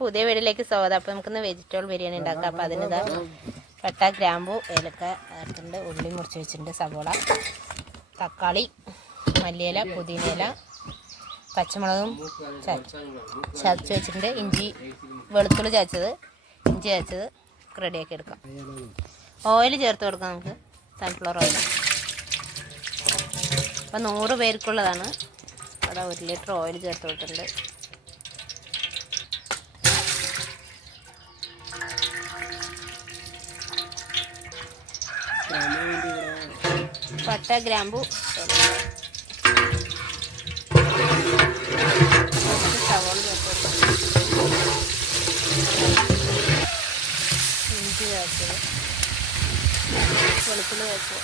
പുതിയ വീടിലേക്ക് സ്വാഗതം. അപ്പോൾ നമുക്കിന്ന് വെജിറ്റബിൾ ബിരിയാണി ഉണ്ടാക്കാം. അപ്പോൾ അതിനിതാ പട്ട ഗ്രാമ്പു ഏലക്ക ഇട്ടുണ്ട് ഉള്ളി മുറിച്ച് വെച്ചിട്ടുണ്ട് സവോള തക്കാളി മല്ലിയില പുതിനയില പച്ചമുളകും ചതച്ച് വെച്ചിട്ടുണ്ട്. ഇഞ്ചി വെളുത്തുള്ളി ചതച്ചത് ഇഞ്ചി ചതച്ചത് റെഡിയാക്കി എടുക്കാം. ഓയിൽ ചേർത്ത് കൊടുക്കാം നമുക്ക്. സൺഫ്ലവർ ഓയിൽ അപ്പോൾ നൂറ് പേർക്കുള്ളതാണ്. അവിടെ ഒരു ലിറ്റർ ഓയിൽ ചേർത്ത് കൊടുത്തിട്ടുണ്ട്. പട്ട ഗ്രാമ്പു. സവോള. ഇഞ്ചി ചേർത്തത് വെളുത്തുള്ളി ചേർത്തത്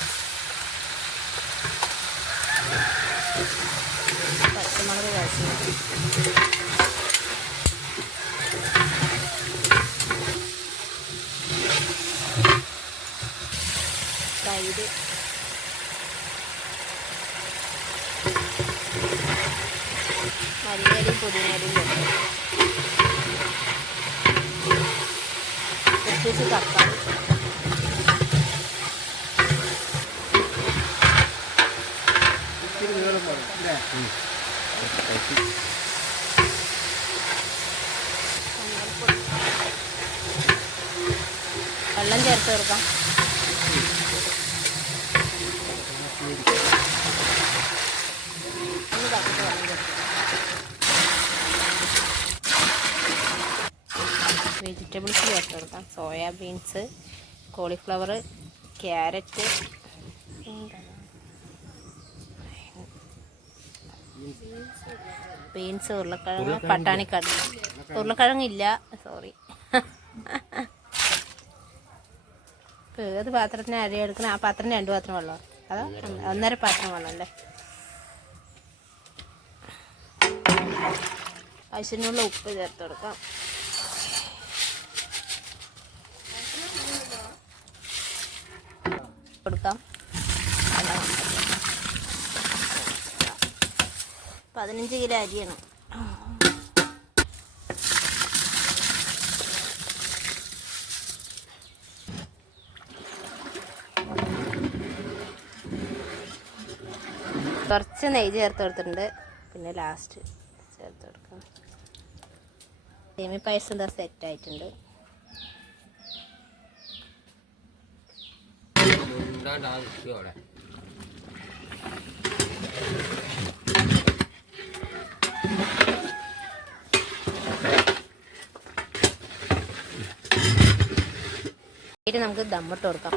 പച്ചമുളക് ചേർത്തത് തൈര് മല്ലിയിലയും പുതിനയിലയും ചേർത്ത് കുറച്ച് തക്കാളി. വെള്ളം ചേർത്ത് കൊടുക്കാം ഒന്ന് തട്ടിട്ട് വെള്ളം ചേർത്ത് വെജിറ്റബിൾസ് ചേർത്ത് കൊടുക്കാം. സോയാബീൻസ് കോളിഫ്ലവർ ക്യാരറ്റ് ബീൻസ് ഉരുളക്കിഴങ്ങ് പട്ടാണിക്കട ഉരുളക്കിഴങ്ങില്ല. സോറി ഇപ്പോൾ ഏത് പാത്രത്തിന് അരി എടുക്കണം? ആ പാത്രം രണ്ട് പാത്രം വെള്ളം? അതോ ഒന്ന്- ഒന്നര പാത്രം വെള്ളം അല്ലേ? ആവശ്യത്തിനുള്ള ഉപ്പ് ചേർത്ത് കൊടുക്കാം. കൊടുക്കാം പതിനഞ്ച് കിലോ അരിയാണ്. കുറച്ച് നെയ്യ് ചേർത്ത് കൊടുത്തിട്ടുണ്ട്. പിന്നെ ലാസ്റ്റ് ചേർത്ത് കൊടുക്കാം. സേമി പായസം എന്താ ഇത് നമുക്ക് ദമ്മിട്ട് കൊടുക്കാം.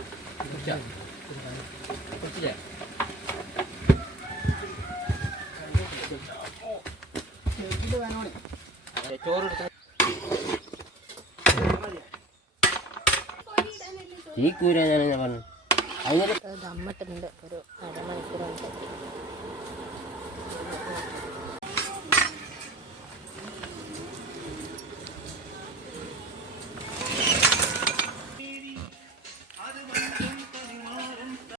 ഈ കൂര ഞാൻ പറഞ്ഞു. അതിനകത്ത് ദമ്മിട്ടിട്ടുണ്ട് ഒരു അരമണിക്കൂർ